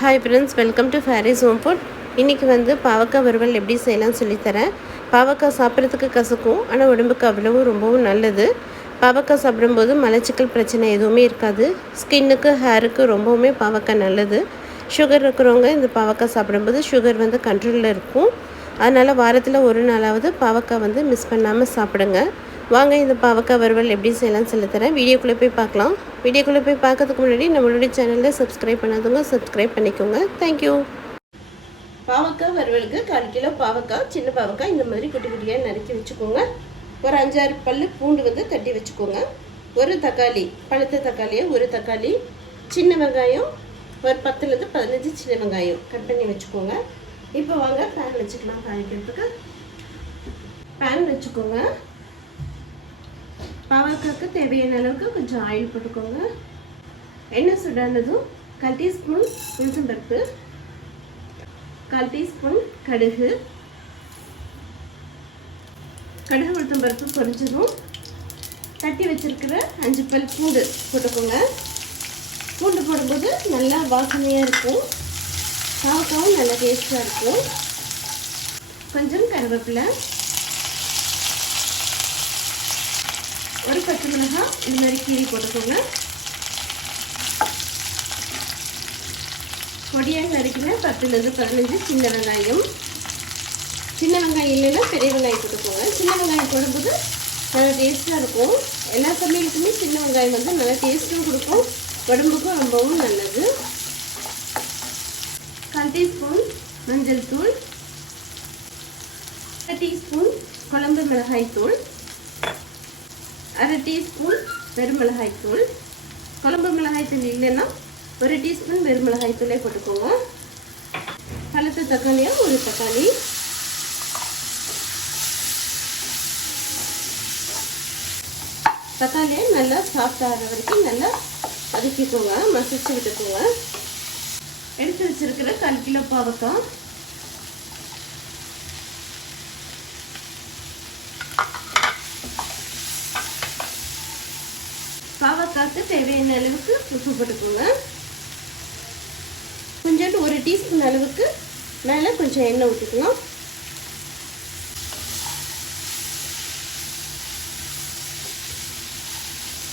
Hi friends, welcome to Faris home food. இன்றைக்கி பாவக்காய் வறுவல் எப்படி செய்யலாம்னு சொல்லித்தரேன். பாவக்காய் சாப்பிட்றதுக்கு கசக்கும், ஆனால் உடம்புக்கு அவ்வளவு ரொம்பவும் நல்லது. பாவக்காய் சாப்பிடும்போது மலச்சிக்கல் பிரச்சனை எதுவுமே இருக்காது. ஸ்கின்னுக்கு, ஹேருக்கு ரொம்பவுமே பாவக்காய் நல்லது. சுகர் இருக்கிறவங்க இந்த பாவக்காய் சாப்பிடும்போது சுகர் கண்ட்ரோலில் இருக்கும். அதனால் வாரத்தில் ஒரு நாளாவது பாவக்காய் மிஸ் பண்ணாமல் சாப்பிடுங்க. வாங்க இந்த பாவக்காய் வறுவல் எப்படி செய்யலாம்னு சொல்லித்தரேன். வீடியோக்குள்ளே போய் பார்க்கலாம். வீடியோக்குள்ளே போய் பார்க்கறதுக்கு முன்னாடி நம்மளுடைய சேனலில் சப்ஸ்கிரைப் பண்ணாதவங்க சப்ஸ்கிரைப் பண்ணிக்கோங்க. தேங்க்யூ. பாவக்காய் வறுவலுக்கு 1/4 கிலோ பாவக்காய், சின்ன பாவக்காய் இந்த மாதிரி குட்டி குட்டியாக நறுக்கி வச்சுக்கோங்க. ஒரு 5-6 பல் பூண்டு தட்டி வச்சுக்கோங்க. ஒரு தக்காளி, பழுத்த தக்காளியை ஒரு தக்காளி, சின்ன வெங்காயம் ஒரு 10-15 சின்ன வெங்காயம் கட் பண்ணி வச்சுக்கோங்க. இப்போ வாங்க பேன் வச்சுக்கலாம். காய்க்கிறதுக்கு பேன் வச்சுக்கோங்க. பாவக்காய்க்கு தேவையான அளவுக்கு கொஞ்சம் ஆயில் போட்டுக்கோங்க. எண்ணெய் சுடானதும் 1/4 டீஸ்பூன் உளுத்தம்பருப்பு, 1/4 டீஸ்பூன் கடுகு உளுத்தம்பருப்பு பொரிஞ்சதும் தட்டி வச்சிருக்கிற 5 பல் பூண்டு போட்டுக்கோங்க. பூண்டு போடும்போது நல்லா வாசனையாக இருக்கும், பாவக்காவும் நல்லா டேஸ்டாக இருக்கும். கொஞ்சம் கருவேப்பிலை, ஒரு 10 மிளகாய் இந்த மாதிரி கீரி போட்டுக்கோங்க. பொடியாக நறுக்கின 10-15 சின்ன வெங்காயம். சின்ன வெங்காயம் இல்லைன்னா பெரிய வெங்காயம் போட்டுக்கோங்க. சின்ன வெங்காயம் போடும்போது நல்லா டேஸ்ட்டாக இருக்கும். எல்லா சமையலுக்குமே சின்ன வெங்காயம் நல்லா டேஸ்ட்டும் கொடுக்கும், உடம்புக்கும் ரொம்பவும் நல்லது. 1/4 டீஸ்பூன் மஞ்சள் தூள், 1 டீஸ்பூன் குழம்பு மிளகாய் தூள், 1/2 டீஸ்பூன் வெறுமிளகாய் தூள். குழம்பு மிளகாய் தூள் இல்லைன்னா 1 டீஸ்பூன் வெறுமிளகாய் தூளே போட்டுக்கோங்க. பழுத்த தக்காளியாக ஒரு தக்காளி, தக்காளியை நல்லா சாஃப்ட் ஆகிற வரைக்கும் நல்லா வதக்கிக்கோங்க, மசிச்சு விட்டுக்கோங்க. எடுத்து வச்சிருக்கிற 1/4 கிலோ பாவக்காய், பாவக்காய்க்கு தேவையான அளவுக்கு உப்பு போட்டுக்கோங்க. கொஞ்சோண்டு 1 டீஸ்பூன் அளவுக்கு மேலே கொஞ்சம் எண்ணெய் ஊற்றிக்கலாம்.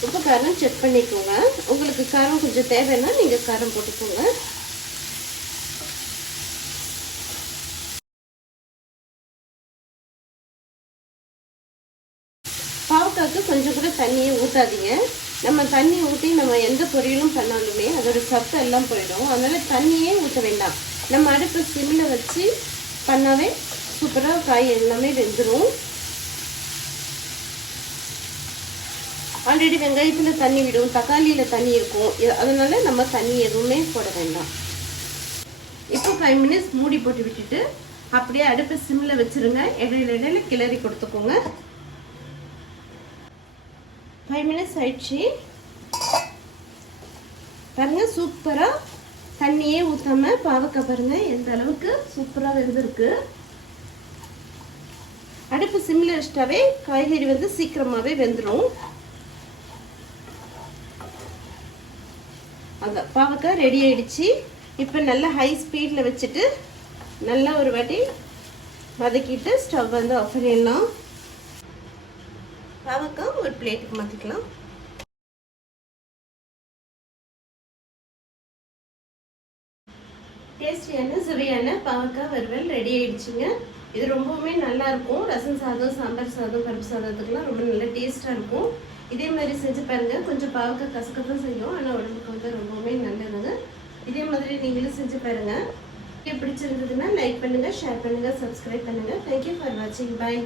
உப்பு காரம் செக் பண்ணிக்கோங்க. உங்களுக்கு காரம் கொஞ்சம் தேவைன்னா நீங்கள் காரம் போட்டுக்கோங்க. பாவக்காய்க்கு கொஞ்சம் கூட தண்ணியை ஊற்றாதீங்க. நம்ம தண்ணி ஊற்றி நம்ம எந்த பொரியலும் பண்ணாலுமே அதோட சத்து எல்லாம் போயிடும். அதனால் தண்ணியே ஊற்ற வேண்டாம். நம்ம அடுப்பு சிம்மில் வச்சு பண்ணாவே சூப்பராக காய் எல்லாமே வெந்துடும். ஆல்ரெடி வெங்காயத்தில் தண்ணி விடும், தக்காளியில் தண்ணி இருக்கும், அதனால் நம்ம தண்ணி எதுவுமே போட வேண்டாம். இப்போ 5 மினிட்ஸ் மூடி போட்டு விட்டுட்டு அப்படியே அடுப்பு சிம்மில் வச்சுருங்க. இடையில கிளறி கொடுத்துக்கோங்க. 5 மினிட்ஸ் ஆயிடுச்சு பாருங்க. சூப்பராக தண்ணியே ஊற்றாம பாவக்காய் பாருங்க எந்த அளவுக்கு சூப்பராக வெந்திருக்கு. அடுப்பு சிம்மில் வச்சிட்டாவே காய்கறி சீக்கிரமாகவே வெந்துடும். அந்த பாவக்காய் ரெடி ஆயிடுச்சு. இப்போ நல்லா ஹை ஸ்பீடில் வச்சுட்டு நல்லா ஒரு வாட்டி வதக்கிட்டு ஸ்டவ் ஆஃப் பண்ணிடலாம். பாவக்காய் ஒரு பிளேட்டுக்கு மாற்றிக்கலாம். டேஸ்டியான சுவையான பாவக்காய் வறுவல் ரெடி ஆயிடுச்சுங்க. இது ரொம்பவுமே நல்லா இருக்கும். ரசம் சாதம், சாம்பார் சாதம், பருப்பு சாதத்துக்குலாம் ரொம்ப நல்ல டேஸ்ட்டாக இருக்கும். இதே மாதிரி செஞ்சு பாருங்க. கொஞ்சம் பாவக்காய் கசக்கத்தான் செய்யும், ஆனால் உடம்புக்கு ரொம்பவுமே நல்லதுங்க. இதே மாதிரி நீங்களும் செஞ்சு பாருங்க. பிடிச்சிருந்ததுன்னா லைக் பண்ணுங்க, ஷேர் பண்ணுங்க, சப்ஸ்கிரைப் பண்ணுங்க. தேங்க்யூ ஃபார் வாட்சிங். பாய்.